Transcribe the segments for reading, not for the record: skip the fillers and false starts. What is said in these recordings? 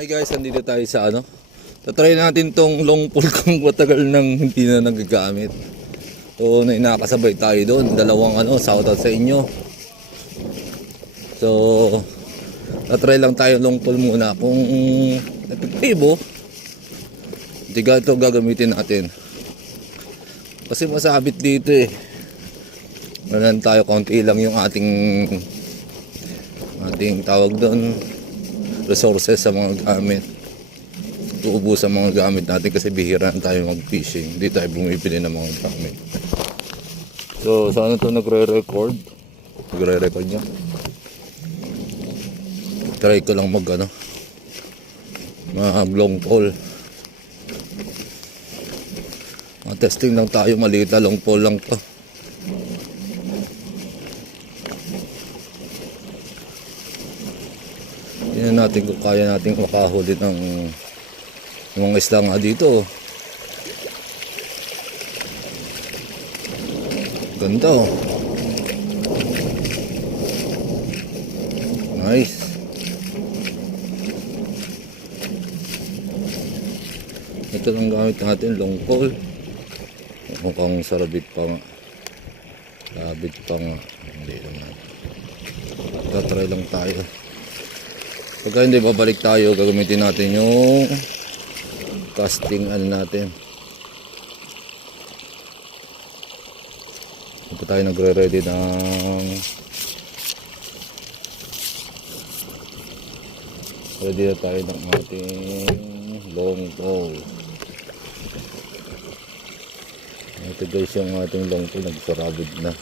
Hi guys, andito tayo sa ano. Tatry natin tong long pole kung matagal nang hindi na nagagamit. So, nakasabay tayo doon. Dalawang shoutout sa inyo. So, tatry lang tayo long pole muna. Kung epektibo, tiga ito gagamitin natin. Kasi masabit dito eh. Meron tayo, konti lang yung ating tawag doon, resources sa mga gamit. Tuubos sa mga gamit natin kasi bihira na tayo mag-fishing. Hindi tayo bumibili ng mga gamit. So, saan ito nagre-record? Nagre-record niya. Try ko lang mag long pole. Testing lang tayo, maliit na long pole lang to. Tingnan natin kung kaya natin makahuli ng mga isla nga dito. Ganda oh. Nice. Ito lang gamit natin, long pole. Mukhang sarabit pa nga. Labit pa nga. Hindi naman. Tatry lang tayo. Pagka hindi, babalik tayo, gagamitin natin yung casting natin. Ito tayo nagre-ready ng ready na tayo ng ating long pole. Ito guys yung ating long pole, nagsarabid na.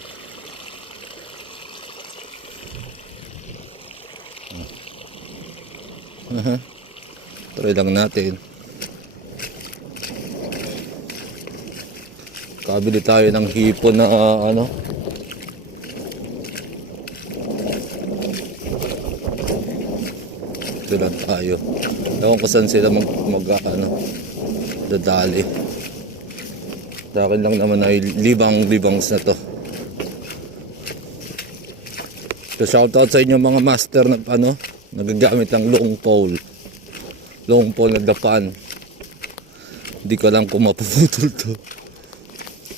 Try lang natin. Kabili tayo ng hipon na ito lang tayo. Ewan ko saan sila dadali. Sa akin lang naman ay libangs na to. So shoutout sa inyo mga master na nagagamit ng long pole na dapan. Hindi ko alam kung mapuputol to,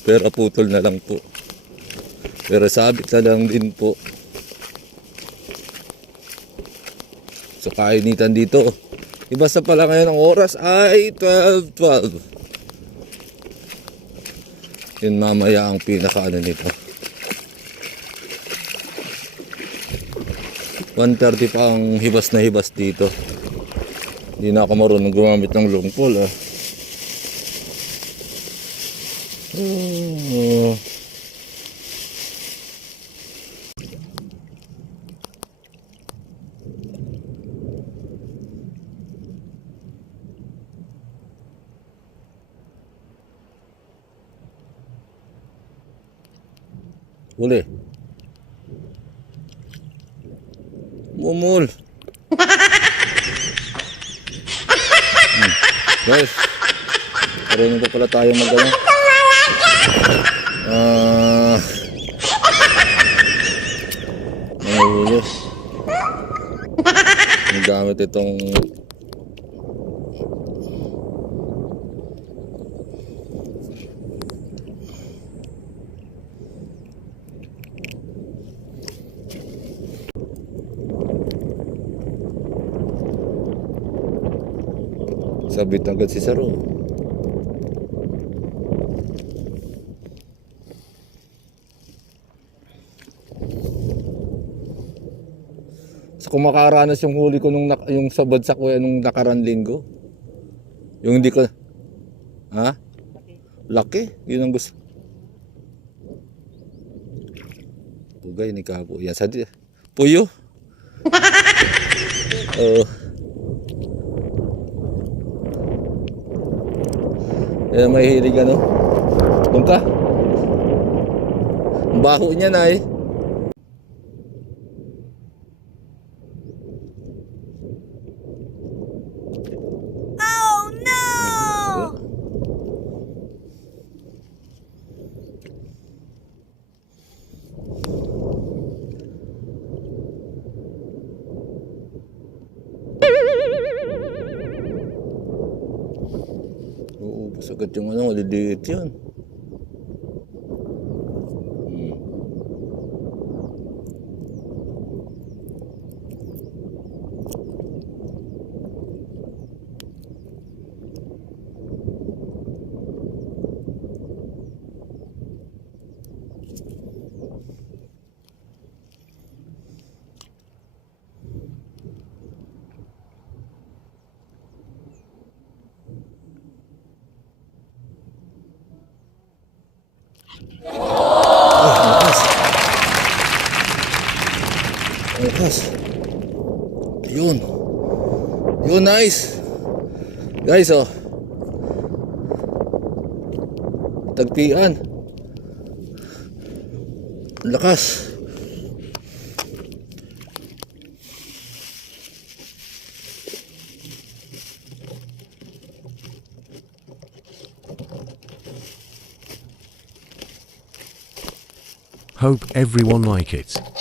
pero putol na lang po, pero sabit na lang din po. So kainitan dito, iba sa pala ngayon ang oras ay 12:12. Yun mamaya ang pinaka nito. 1:30 pa ang hibas na hibas dito. Hindi na ako marunong gumamit ng long pole Huli. Mumul. Guys, marunong pa pala tayo mahuhuli. Nagamit itong sabit agad si Saro. So kung makaranas yung huli ko yung sa bagsak ko nung nakaraan linggo, yung hindi ko laki, yun ang gusto. Pugay ni Kapo yan sa puyo. May hilig doon ka. Ang baho niya na eh. Oh no! Sagat yung ano, maliliit yun. Lakas. Yun. Yun, nice. Guys, oh. Tagpian. Lakas. Hope everyone like it.